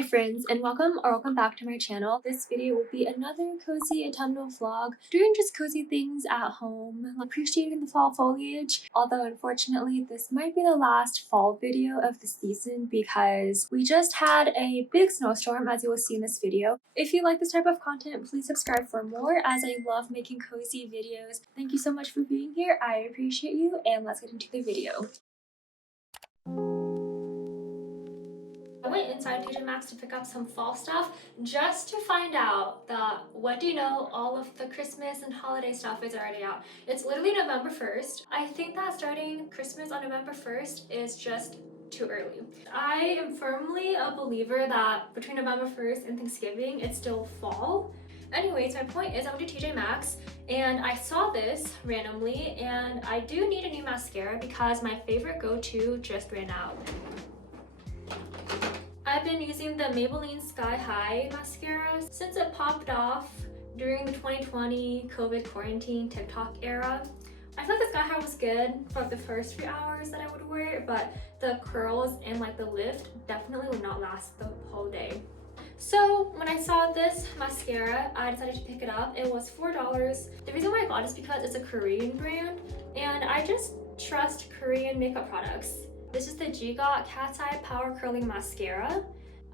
Hi friends, and welcome back to my channel. This video will be another cozy autumnal vlog, doing just cozy things at home, appreciating the fall foliage. Although unfortunately this might be the last fall video of the season because we just had a big snowstorm, as you will see in this video. If you like this type of content, please subscribe for more, as I love making cozy videos. Thank you so much for being here. I appreciate you, and let's get into the video. I went inside TJ Maxx to pick up some fall stuff just to find out that, what do you know, all of the Christmas and holiday stuff is already out. It's literally November 1st. I think that starting Christmas on November 1st is just too early. I am firmly a believer that between November 1st and Thanksgiving, it's still fall. Anyways, my point is I went to TJ Maxx and I saw this randomly, and I do need a new mascara because my favorite go-to just ran out. I've been using the Maybelline Sky High mascara since it popped off during the 2020 COVID quarantine TikTok era. I feel like the Sky High was good for the first few hours that I would wear it, but the curls and like the lift definitely would not last the whole day. So when I saw this mascara, I decided to pick it up. It was $4. The reason why I got it is because it's a Korean brand, and I just trust Korean makeup products. This is the Gigot Cat's Eye Power Curling Mascara.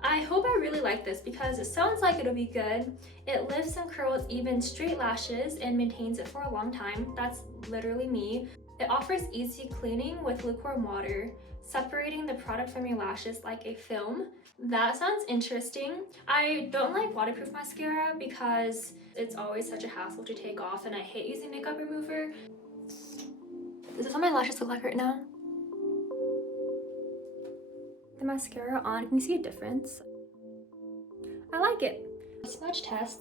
I hope I really like this because it sounds like it'll be good. It lifts and curls even straight lashes and maintains it for a long time. That's literally me. It offers easy cleaning with lukewarm water, separating the product from your lashes like a film. That sounds interesting. I don't like waterproof mascara because it's always such a hassle to take off, and I hate using makeup remover. This is what my lashes look like right now. The mascara on, can you see a difference? I like it. Smudge test.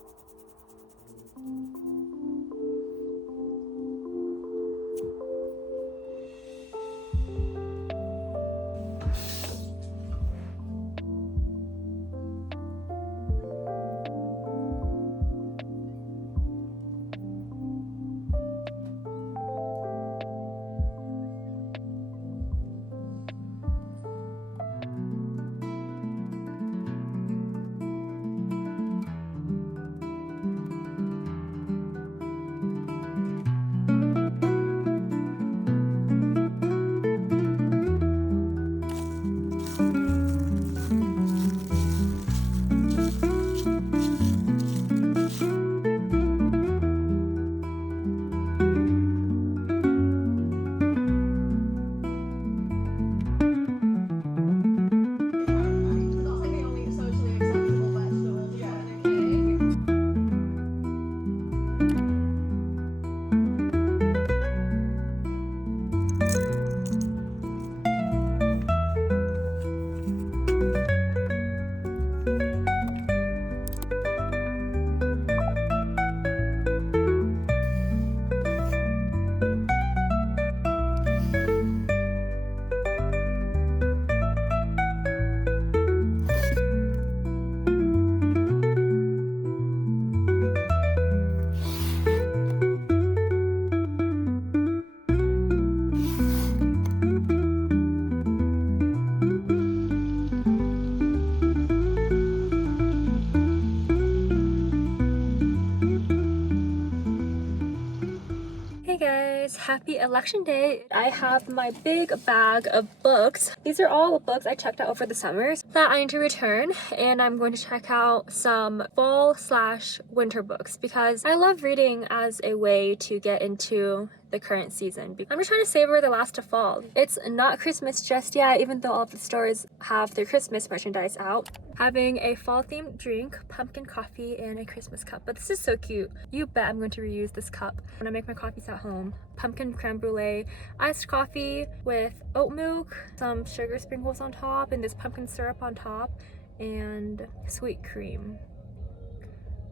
Hey guys, happy election day. I have my big bag of books. These are all books I checked out over the summers that I need to return, and I'm going to check out some fall/winter books because I love reading as a way to get into the current season. I'm just trying to savor the last of fall. It's not Christmas just yet, even though all of the stores have their Christmas merchandise out. Having a fall themed drink, pumpkin coffee, and a Christmas cup. But this is so cute. You bet I'm going to reuse this cup when I make my coffees at home. Pumpkin creme brulee, iced coffee with oat milk, some sugar sprinkles on top, and this pumpkin syrup on top, and sweet cream.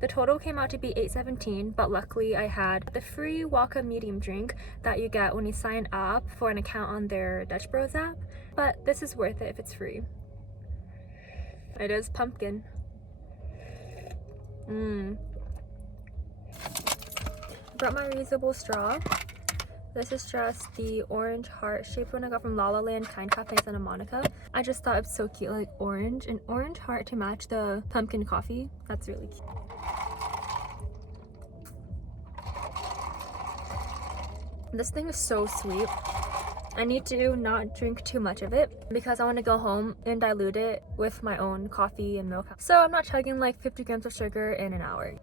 The total came out to be $8.17, but luckily I had the free welcome medium drink that you get when you sign up for an account on their Dutch Bros app. But this is worth it if it's free. It is pumpkin. Brought my reusable straw. This is just the orange heart-shaped one I got from La La Land Kind Cafe in Santa Monica. I just thought it's so cute, like orange. An orange heart to match the pumpkin coffee. That's really cute. This thing is so sweet. I need to not drink too much of it because I want to go home and dilute it with my own coffee and milk. So I'm not chugging like 50 grams of sugar in an hour.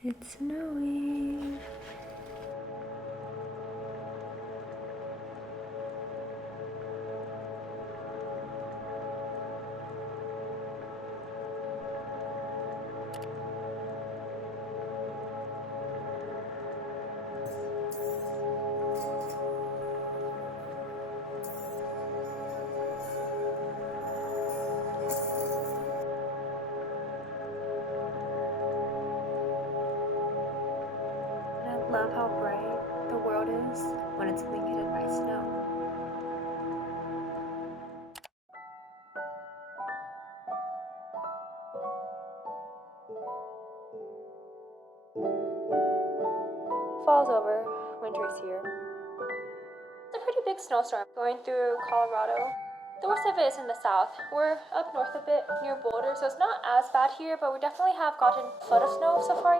It's snowing. I love how bright the world is when it's blanketed by snow. fall's over, winter's here. It's a pretty big snowstorm going through Colorado. The worst of it is in the south. We're up north a bit near Boulder, so it's not as bad here, but we definitely have gotten a foot of snow so far.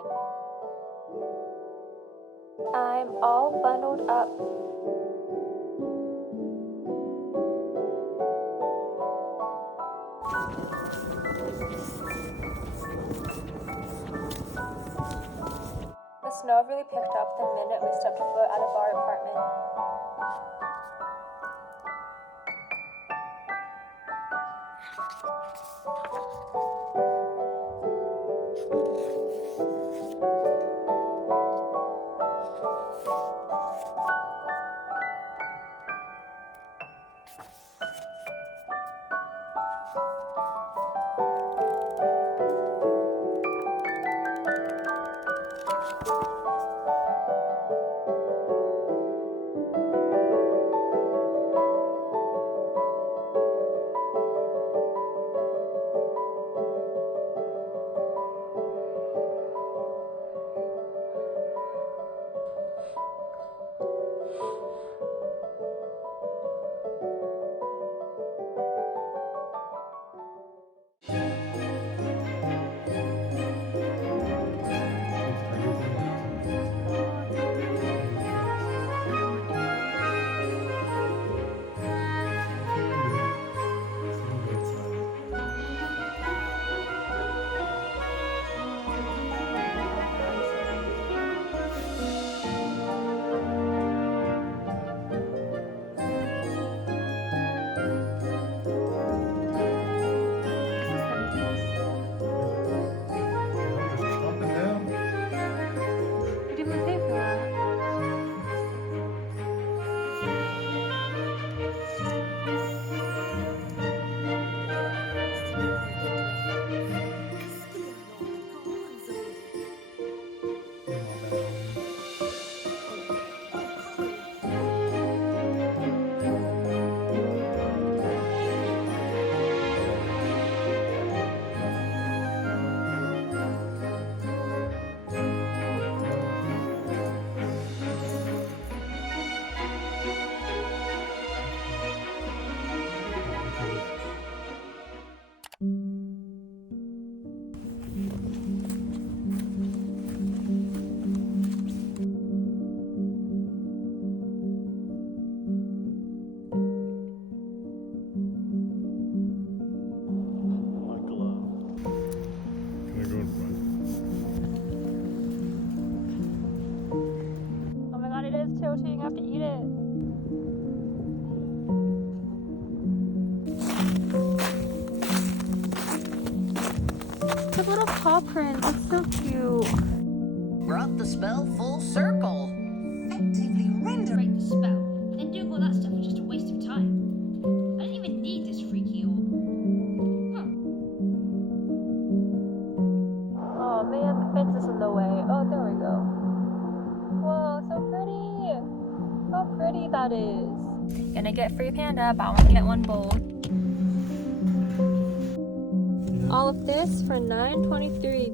I'm all bundled up. The snow really picked up the minute we stepped foot out of our apartment. Tilting, I have to eat it. The little paw print, it's so cute. Brought the spell full circle. Effectively rendering the spell. Then doing all that stuff was just a waste of time. I didn't even need this freaky orb. Oh man, the fence is in the way. Oh, there we go. Whoa, so pretty. How pretty that is. Gonna get free panda, buy one get one bowl. All of this for $9.23.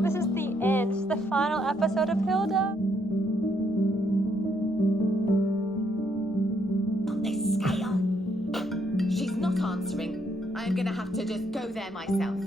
This is the end. This is the final episode of Hilda. This scale. She's not answering. I'm gonna have to just go there myself.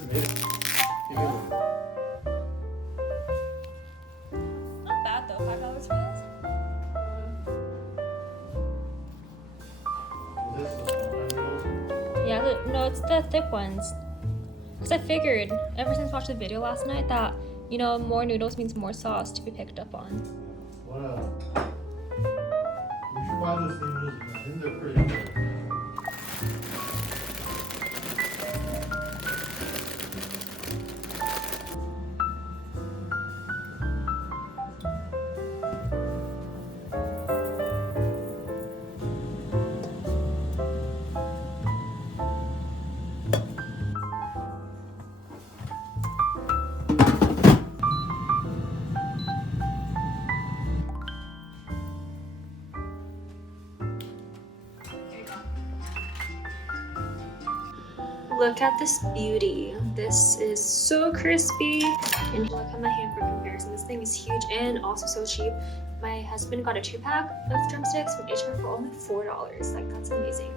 just made it. He made it. Not bad though, $5 for this. Is this the small kind of noodles? Yeah, no, it's the thick ones. Because I figured, ever since watching the video last night, that, you know, more noodles means more sauce to be picked up on. What we should buy those same noodles. I think they're pretty good. Look at this beauty. This is so crispy. And look at my hand for comparison. This thing is huge and also so cheap. My husband got a 2-pack of drumsticks from H&M for only $4. Like, that's amazing.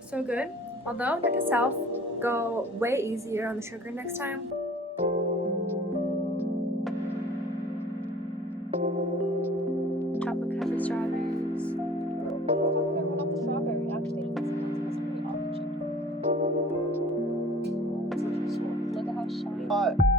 So good. Although, note to self, go way easier on the sugar next time. Chocolate covered strawberries. Look at how shiny.